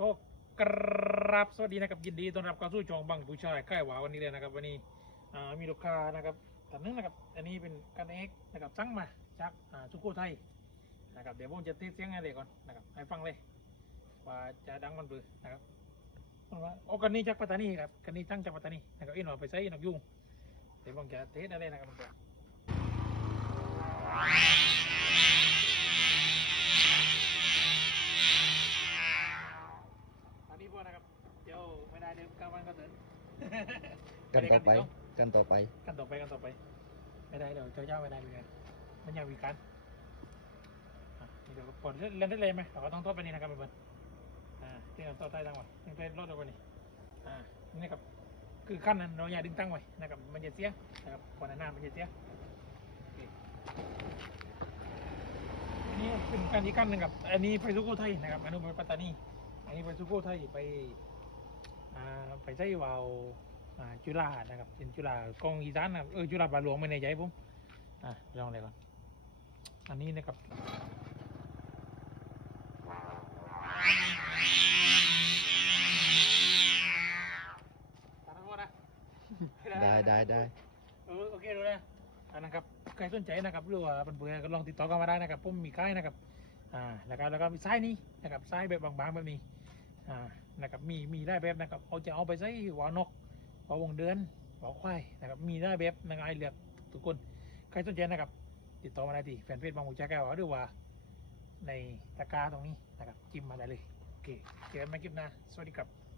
ก็กราบสวัสดีนะครับยินดีต้อนรับเข้าสู่ช่องบังผู้ชายค่ายหวาวันนี้เลยนะครับวันนี้มีลูกค้านะครับท่านหนึงนะครับอันนี้เป็นกันเอกนะครับสั่งมาจากสุโขทัยนะครับเดี๋ยวผมจะเทสเสียงให้เลยก่อนนะครับให้ฟังเลยว่าจะดังมันเบือนะครับโอ้กันนี้จากปัตตานีครับกันนี้ตั้งจากปัตตานีนะครับอินหน่อยไปใส่อินหนอกยุ่งเดี๋ยวผมจะเทสอะไรนะครับมัน อตอนนี้พวกนะครับ เดี๋ยวไม่ได้เดี๋ยวกลางวันก็เดินกันต่อไปกันต่อไปกันต่อไปกันต่อไป ไม่ได้เดี๋ยวเจ้าเจ้าไม่ได้เหมือนกันมันยังมีการอะนี่เดี๋ยวกดเล่นเล่นได้เลยไหมเราก็ต้องทดไปนี่นะครับเพื่อนๆอ่าที่เราต่อใต้ตั้งไว้ยังเป็นรถเอาไปนี่อ่านี่ครับคือขั้นนั้นเราอย่าดึงตั้งไว้นะครับมันจะเสียนะครับก่อนหน้ามันจะเสียโอเคอันนี่เป็นการอีกขั้นหนึ่งครับอันนี้ไปสุโขทัยนะครับอันนู้นไปปัตตานี อันนี้ไปสุโขทัยไปอ่าไปใช้วาวอ่าจุฬานะครับ เป็นจุฬากองอีสานนะครับเออจุฬาบาหลวงไม่ในใจผมอะลองเลยก่อนอันนี้นะครับตัดทั้งหมดนะได้ได้ได้เออโอเคดูนะอันนะครับใครสนใจนะครับหรือว่าเป็นเบื่อก็ลองติดต่อกันมาได้นะครับผมมีค่ายนะครับอ่าแล้วก็แล้วก็มีไส้นี้นะครับไส้แบบบางๆแบบนี้ อ่านะครับมีมีได้แบบนะครับเอาจะเอาไปใส่หัวนกหัววงเดือนหัวควายนะครับมีได้แบบนะครับให้เลือกทุกคนใครสนใจนะครับ ติดต่อมาได้ที่แฟนเพจบางหูแจ๊กแก้วหรือว่า ในตะกร้าตรงนี้นะครับจิ้มมาได้เลยโอเคเจอกันใหม่คลิปหน้าสวัสดีครับ